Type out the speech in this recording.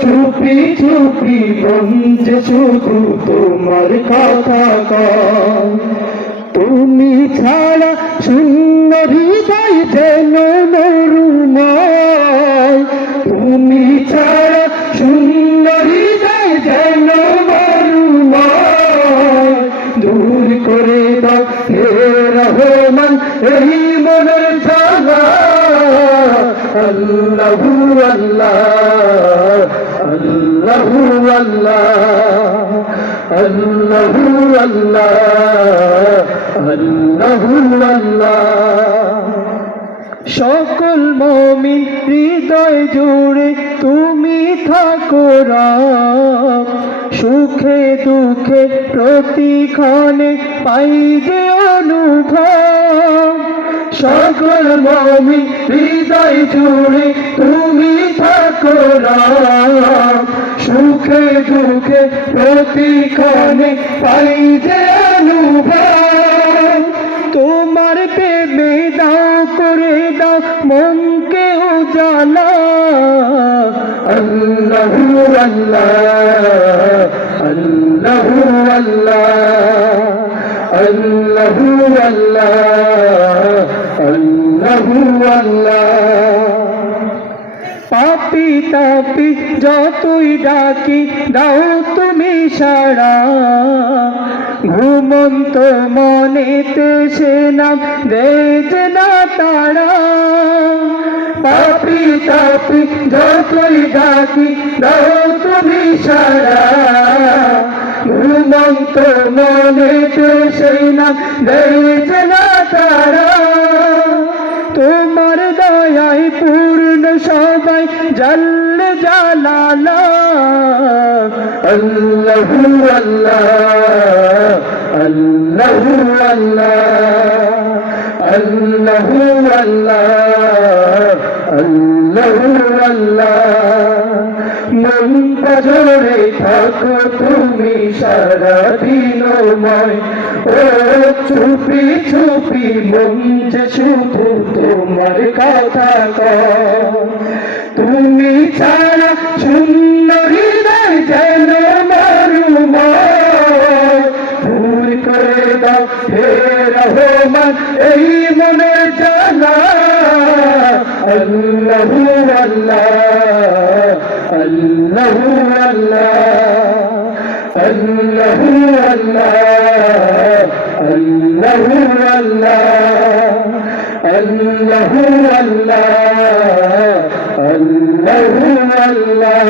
চুপি চুপি মন যে শুধু তোমার কথা কয়। তুমি ছাড়া শূন্য হৃদয় যেন মরুময়, তুমি ছাড়া শূন্য হৃদয় যেন মরুময়। দূর করে দাও হে রহমান এই মনের জ্বালা। আল্লাহু আল্লাহ আল্লাহু আল্লাহ আল্লাহু আল্লাহ আল্লাহু আল্লাহ। সকল মুমিন হৃদয় জুড়ে তুমি থাকো রব, সুখে দুঃখে প্রতিক্ষণে পাই যে অনুভব। সকল মুমিন হৃদয় জুড়ে তুমি থাকো রব, সুখে দুঃখে প্রতিক্ষণে পাই যে অনুভব। তোমার প্রেমে দাও করে দাও মনকে উজালা। আল্লাহু আল্লাহ আল্লাহু আল্লাহ আল্লাহু আল্লাহ আল্লাহু আল্লাহ। পাপি তাপি যতই ডাকি দাও তুমি সাড়া, ঘুমন্ত মনেতে সে নাম দেয় না তারা। পাপি তাপি যতই ডাকি দাও তুমি সাড়া, ঘুমন্ত মনেতে সেই নাম দেয় না তারা। তোমার দয়ায় পূর্ণ সবাই জল জালালা। আল্লাহু আল্লাহ আল্লাহু আল্লাহ আল্লাহু আল্লাহ আল্লাহু আল্লাহ। মন পাজরে থাকো তুমি সারাদিনময়, ও চুপি চুপি মন যে শুধু তোমার কথা কয়। তুমি ছাড়া শূন্য হৃদয় যেন মরুময়। ভুল করে দাও হে রহমান এই মনের জ্বালা। আল্লাহু আল্লাহ আল্লাহু আল্লাহ আল্লাহু আল্লাহ আল্লাহু আল্লাহ আল্লাহু আল্লাহ আল্লাহু আল্লাহ।